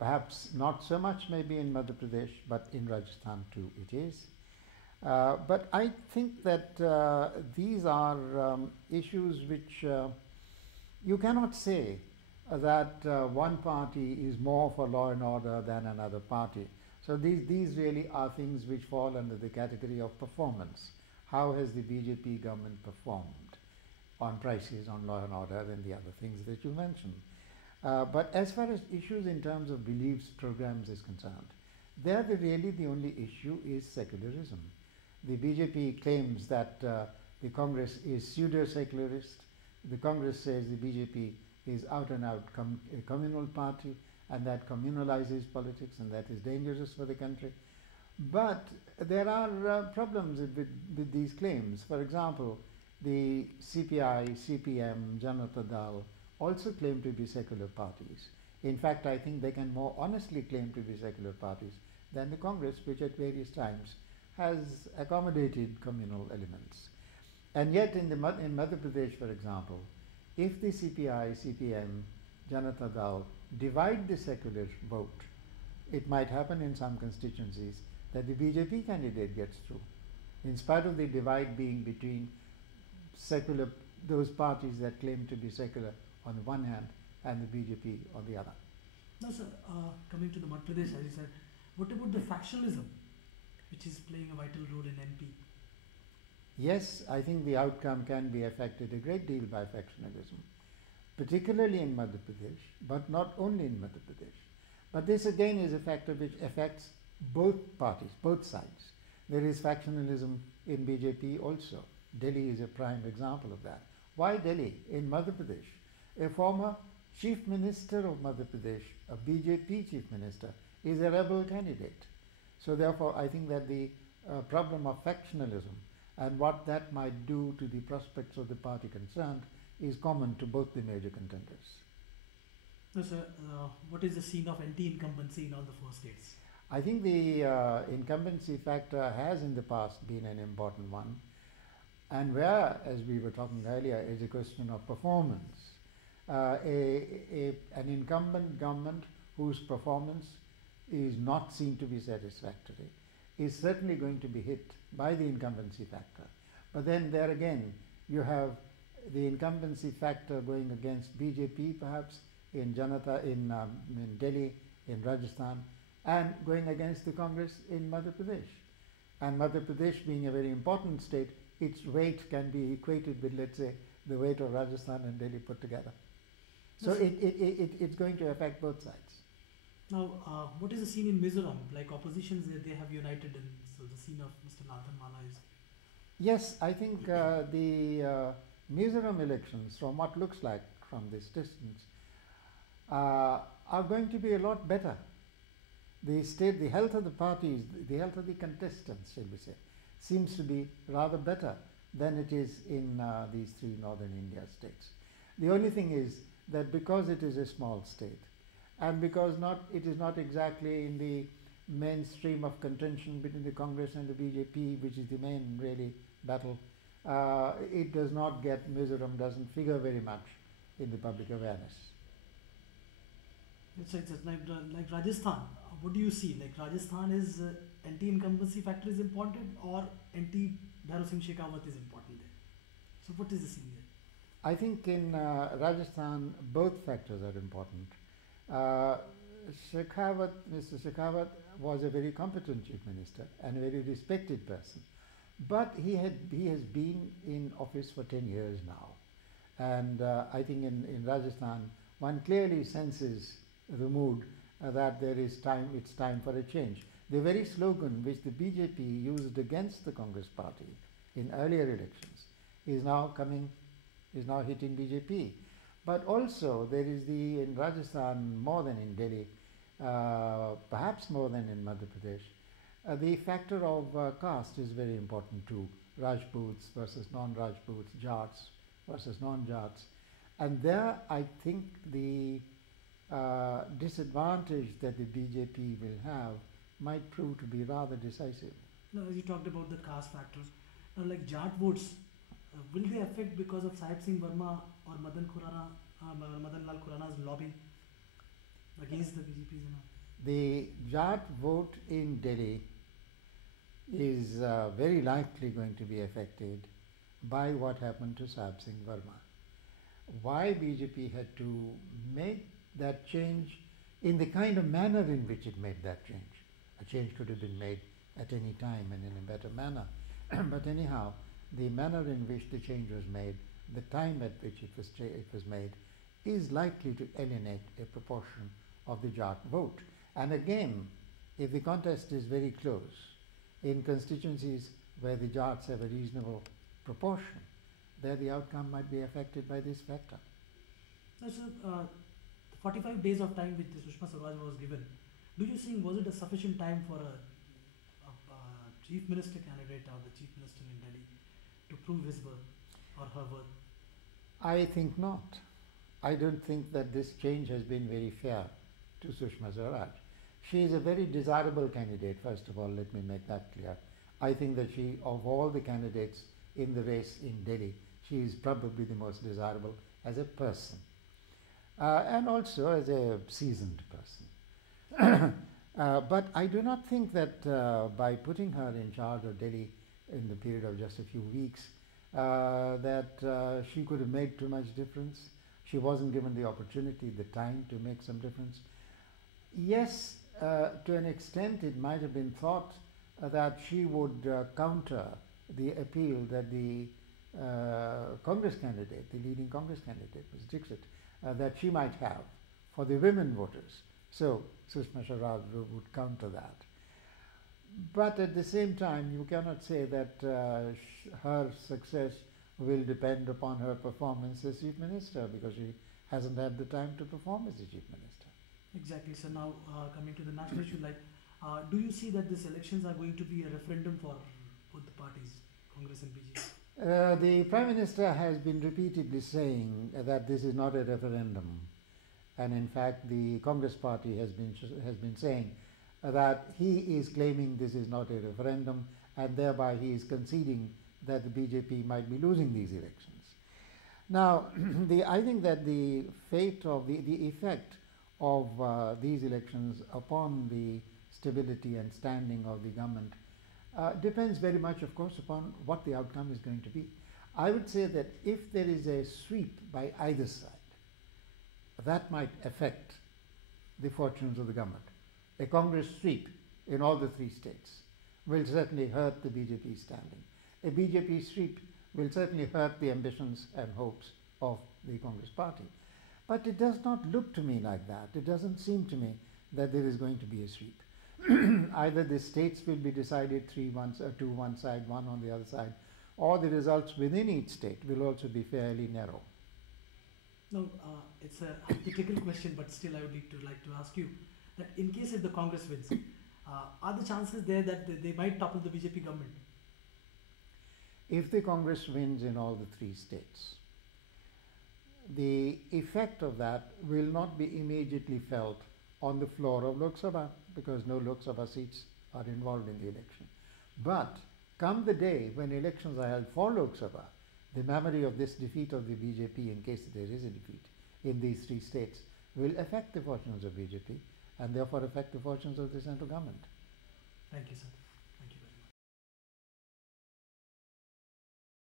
perhaps not so much maybe in Madhya Pradesh, but in Rajasthan too it is. But I think that these are issues which you cannot say that one party is more for law and order than another party. So these really are things which fall under the category of performance. How has the BJP government performed on prices, on law and order, and the other things that you mentioned? But as far as issues in terms of beliefs, programs is concerned, there really the only issue is secularism. The BJP claims that the Congress is pseudo-secularist. The Congress says the BJP is out and out a communal party, and that communalises politics, and that is dangerous for the country. But there are problems with these claims. For example, the CPI, CPM, Janata Dal also claim to be secular parties. In fact, I think they can more honestly claim to be secular parties than the Congress, which at various times has accommodated communal elements. And yet in Madhya Pradesh, for example, if the CPI, CPM, Janata Dal divide the secular vote, it might happen in some constituencies that the BJP candidate gets through, in spite of the divide being between secular, those parties that claim to be secular on the one hand and the BJP on the other. Now, sir, coming to the Madhya Pradesh, as you said, what about the factionalism, which is playing a vital role in MP? Yes, I think the outcome can be affected a great deal by factionalism, particularly in Madhya Pradesh, but not only in Madhya Pradesh. But this again is a factor which affects both parties, both sides. There is factionalism in BJP also. Delhi is a prime example of that. Why Delhi? In Madhya Pradesh, a former chief minister of Madhya Pradesh, a BJP chief minister, is a rebel candidate. So therefore, I think that the problem of factionalism and what that might do to the prospects of the party concerned is common to both the major contenders. No, sir, what is the scene of anti-incumbency in all the four states? I think the incumbency factor has in the past been an important one, and where, as we were talking earlier, is a question of performance. An incumbent government whose performance is not seen to be satisfactory is certainly going to be hit by the incumbency factor. But then there again, you have the incumbency factor going against BJP perhaps in Janata, in Delhi, in Rajasthan, and going against the Congress in Madhya Pradesh. And Madhya Pradesh being a very important state, its weight can be equated with, let's say, the weight of Rajasthan and Delhi put together. So it's going to affect both sides. Now, what is the scene in Mizoram? Like oppositions, they have united, and so the scene of Mr. Nathan Mala is... Yes, I think the Mizoram elections, from what looks like from this distance, are going to be a lot better. The health of the parties, the health of the contestants, shall we say, seems to be rather better than it is in these three northern India states. The only thing is that because it is a small state, and because it is not exactly in the mainstream of contention between the Congress and the BJP, which is the main really battle, it does not get, Mizoram doesn't figure very much in the public awareness. It's like Rajasthan. What do you see? Like Rajasthan is anti-incumbency factor is important, or anti-Bhairav Singh Shekhawat is important there? So what is the scene there? I think in Rajasthan both factors are important. Mr. Shekhawat was a very competent chief minister and a very respected person, but he has been in office for 10 years now, and I think in Rajasthan one clearly senses the mood that it's time for a change. The very slogan which the BJP used against the Congress party in earlier elections is now hitting BJP. But also there is in Rajasthan, more than in Delhi, perhaps more than in Madhya Pradesh, the factor of caste is very important too. Rajputs versus non-Rajputs, Jats versus non-Jats. And there I think the disadvantage that the BJP will have might prove to be rather decisive. Now, as you talked about the caste factors, now like Jat votes, will they affect because of Sahib Singh Verma or Madan Lal Khurana's lobbying? against the BJP's and all. The Jat vote in Delhi is very likely going to be affected by what happened to Sahib Singh Verma. Why BJP had to make that change in the kind of manner in which it made that change. A change could have been made at any time and in a better manner. But anyhow, the manner in which the change was made, the time at which it was made, is likely to alienate a proportion of the Jat vote. And again, if the contest is very close, in constituencies where the Jats have a reasonable proportion, there the outcome might be affected by this factor. So, the 45 days of time which Sushma Swaraj was given, do you think was it a sufficient time for a chief minister candidate or the chief minister in Delhi to prove his worth or her worth? I think not. I don't think that this change has been very fair to Sushma Swaraj. She is a very desirable candidate, first of all, let me make that clear. I think that she, of all the candidates in the race in Delhi, she is probably the most desirable as a person and also as a seasoned person. But I do not think that by putting her in charge of Delhi in the period of just a few weeks, that she could have made too much difference. She wasn't given the opportunity, the time to make some difference. Yes, to an extent it might have been thought that she would counter the appeal that the Congress candidate, the leading Congress candidate, Ms. Dixit, that she might have for the women voters. So Sushma Swaraj would counter that. But at the same time, you cannot say that her success will depend upon her performance as chief minister, because she hasn't had the time to perform as a chief minister. Exactly. So now coming to the national issue, like, do you see that these elections are going to be a referendum for both the parties, Congress and BJP? The Prime Minister has been repeatedly saying that this is not a referendum, and in fact the Congress party has been saying that he is claiming this is not a referendum, and thereby he is conceding that the BJP might be losing these elections. Now, I think that the fate of the effect of these elections upon the stability and standing of the government depends very much, of course, upon what the outcome is going to be. I would say that if there is a sweep by either side, that might affect the fortunes of the government. A Congress sweep in all the three states will certainly hurt the BJP standing. A BJP sweep will certainly hurt the ambitions and hopes of the Congress party. But it does not look to me like that. It doesn't seem to me that there is going to be a sweep. Either the states will be decided 2 one side, 1 on the other side, or the results within each state will also be fairly narrow. No, it's a hypothetical question, but still I would like to ask you that in case if the Congress wins, are the chances there that they might topple the BJP government? If the Congress wins in all the 3 states, the effect of that will not be immediately felt on the floor of Lok Sabha, because no Lok Sabha seats are involved in the election. But come the day when elections are held for Lok Sabha, the memory of this defeat of the BJP, in case there is a defeat in these 3 states, will affect the fortunes of BJP and therefore affect the fortunes of the central government. Thank you, sir.